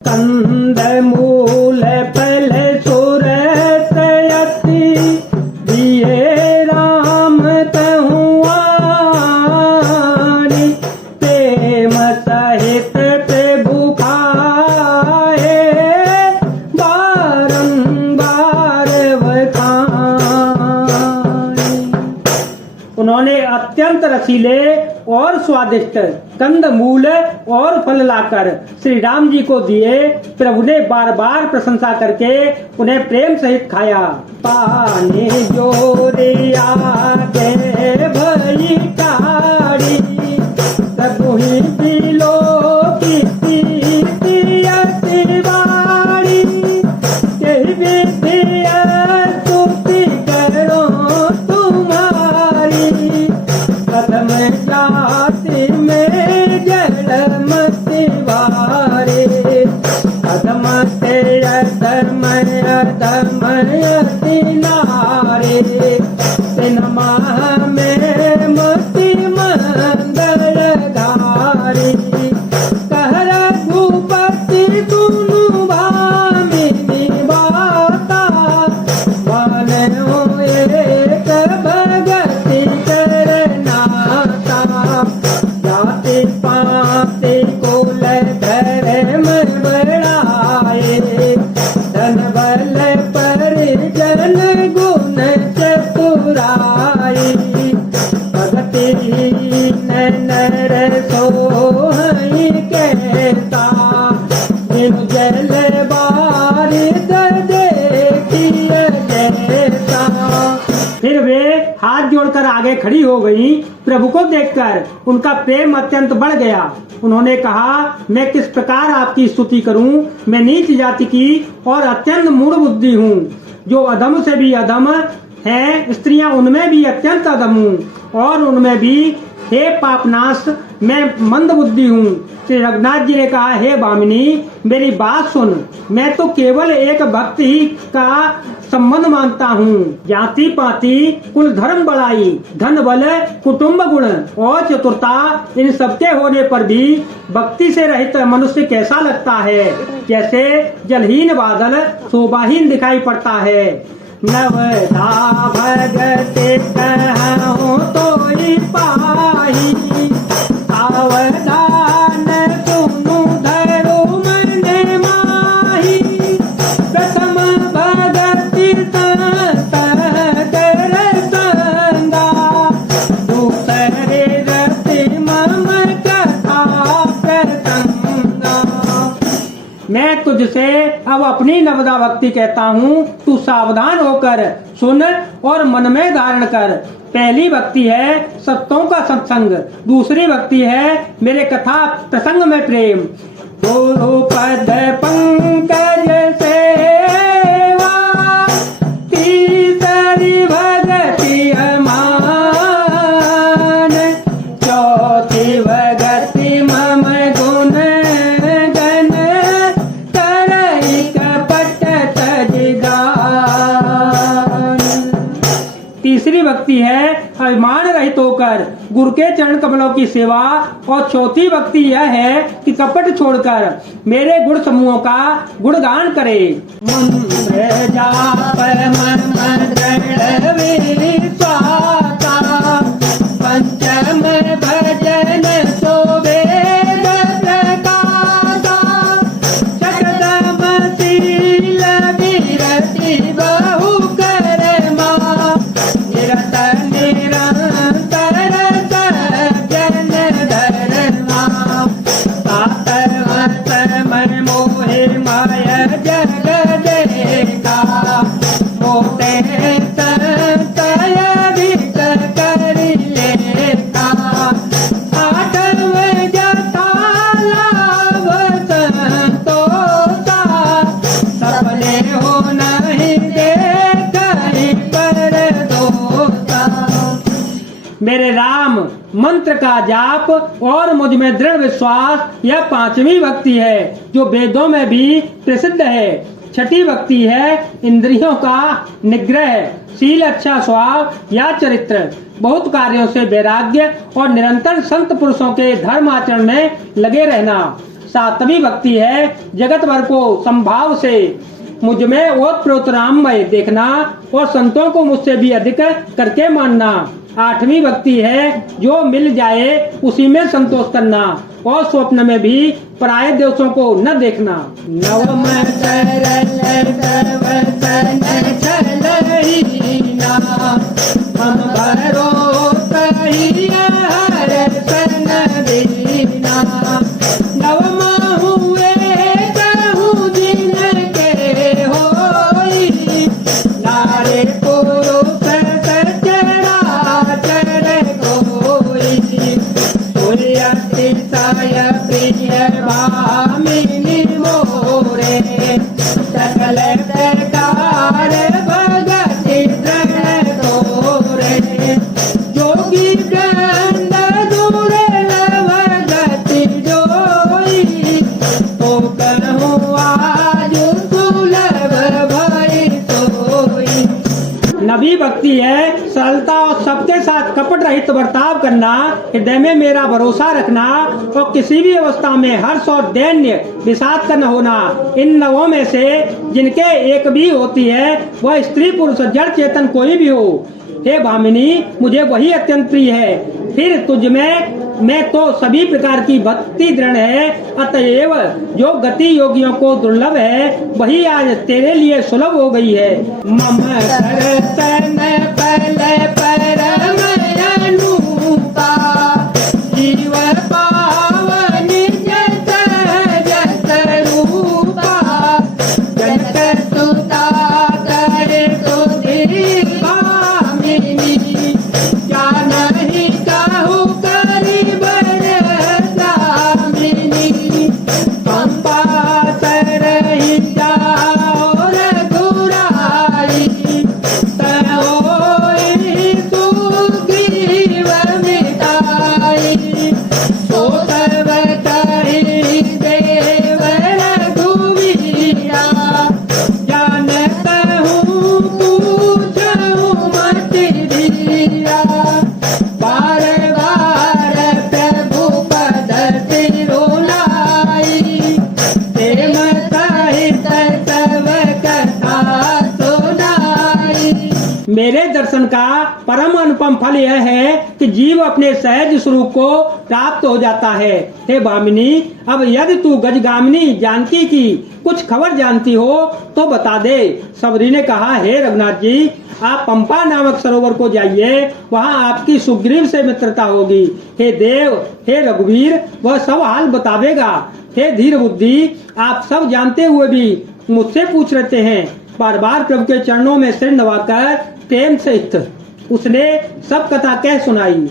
कंदमूल फल सुरत अति दिए राम तहुआनी प्रेम सहित प्रभु खाए बारंबार बखानी। उन्होंने अत्यंत रसीले और स्वादिष्ट कंदमूल और फल लाकर श्री राम जी को दिए। प्रभु ने बार बार प्रशंसा करके उन्हें प्रेम सहित खाया। पानी जोरिया के भई काड़ी प्रभु ही दिलो की बाड़ी के विधिया स्तुति करो तुम्हारी प्रथम जाति में जड़मति वारे अधमते अधमयति नारे तीन माह में मति मंगल धारी कह रघुपति सुनु भामिनी बाता वन एक भगति करनाता जाति पाति कुल धर्म बढ़ाए धन बल परिजन गुण चतुराई भगति नर सोहई कहता बिनु जल बारिद देखिए जैसा। फिर वे हाथ जोड़कर आगे खड़ी हो गई। प्रभु को देखकर उनका प्रेम अत्यंत बढ़ गया। उन्होंने कहा, मैं किस प्रकार आपकी स्तुति करूं? मैं नीच जाति की और अत्यंत मूढ़ बुद्धि हूँ, जो अधम से भी अधम है। स्त्रियां उनमें भी अत्यंत अधम हूँ और उनमें भी हे पापनाश मैं मंद बुद्धि हूँ। श्री रघुनाथ जी ने कहा, हे भामिनी मेरी बात सुन, मैं तो केवल एक भक्त ही का संबंध मानता हूँ। जाति पाति कुल धर्म बढ़ाई धन बल कुटुंब गुण और चतुरता इन सबके होने पर भी भक्ति से रहित मनुष्य कैसा लगता है? जैसे जलहीन बादल शोभाहीन दिखाई पड़ता है। नवदा भगत कहूँ तो पाही सावधान सुनु धरो मन माही प्रथम भगति संत कर संगा दूसरे रति मम कथा प्रसंगा। मैं तुझसे अब अपनी नवदा भक्ति कहता हूँ, तू सावधान होकर सुन और मन में धारण कर। पहली भक्ति है सत्यों का सत्संग, दूसरी भक्ति है मेरे कथा प्रसंग में प्रेम। गुरु पद पंकज सेवा तीसरी भगति अमान चौथी भगति मम गुण गण करई कपट तजगान। तीसरी भक्ति है अभिमान रहित होकर गुरु के चरण कमलों की सेवा और चौथी भक्ति यह है कि कपट छोड़कर मेरे गुण समूहों का गुणगान करे। मंत्र जाप मन दृढ़ विश्वासा पंचम भजन सोवेद प्रकाशा शतम शील विरति बहु कर्मा निरत निरंतर सज्जन धर्मा सातवत मन मोहे माय जग देखा मोटे संतय वित कर लेता आठव जथा लाभ संतोषा सपने हो नहीं देखई पर दोषा। मेरे राम मंत्र का जाप और मुझ में दृढ़ विश्वास यह पांचवी भक्ति है जो वेदों में भी प्रसिद्ध है। छठी भक्ति है इंद्रियों का निग्रह, शील अच्छा स्वभाव या चरित्र, बहुत कार्यों से वैराग्य और निरंतर संत पुरुषों के धर्म आचरण में लगे रहना। सातवीं भक्ति है जगत भर को संभाव से मुझ में ओतप्रोतराममय देखना और संतों को मुझसे भी अधिक करके मानना। आठवीं भक्ति है जो मिल जाए उसी में संतोष करना और स्वप्न में भी पराये देशों को न देखना। नवम हम भरोसा ही हरसन दीना। नवम हुए कहूँ दिन के होई नारे पुरुष सचराचर कोई। सूर्यतिशय प्रिय भामिनी मोरे सकल प्रकार भगति दृढ़ तोरे। जोगी दंड दुर्लभ गति जोई तो कहूँ आज सुलभ भई सोई। नवी भक्ति है सरलता और सबके साथ कपट रहित बर्ताव करना, हृदय में मेरा भरोसा रखना और किसी भी अवस्था में हर्ष और दैन्य विषाद का न होना। इन नवों में से जिनके एक भी होती है वह स्त्री पुरुष जड़ चेतन कोई भी हो। हे भामिनी मुझे वही अत्यंत प्रिय है। फिर तुझ में मैं तो सभी प्रकार की भक्ति दृढ़ है। अतएव जो गति योगियों को दुर्लभ है वही आज तेरे लिए सुलभ हो गई है। मम दर्शन पल परम अनुपा जीव पावन जस जस रूपा। जगत सुता करे सुधीर भामिनी क्या नहीं कहूँ करी बरसामिनी। पंपा तरही जाओ रघुराई तहोई सुग्रीव मिटाई। सो सर्व कही देव रघुवीरा जानत हूँ पूछूँ मत धीरा। बार बार प्रभु पद सिरुलाई प्रेम सहित सब कथा सुनाई। मेरे दर्शन का परम अनुपम फल यह है कि जीव अपने सहज स्वरूप को प्राप्त हो जाता है। हे भामिनी अब यदि तू गजगामिनी जानकी की कुछ खबर जानती हो तो बता दे। सबरी ने कहा हे रघुनाथ जी आप पंपा नामक सरोवर को जाइए, वहाँ आपकी सुग्रीव से मित्रता होगी। हे देव हे रघुवीर वह सब हाल बतावेगा। हे धीर बुद्धि आप सब जानते हुए भी मुझसे पूछ रहे हैं। बार बार प्रभु के चरणों में सिर नवाकर प्रेम सहित उसने सब कथा कह सुनाई।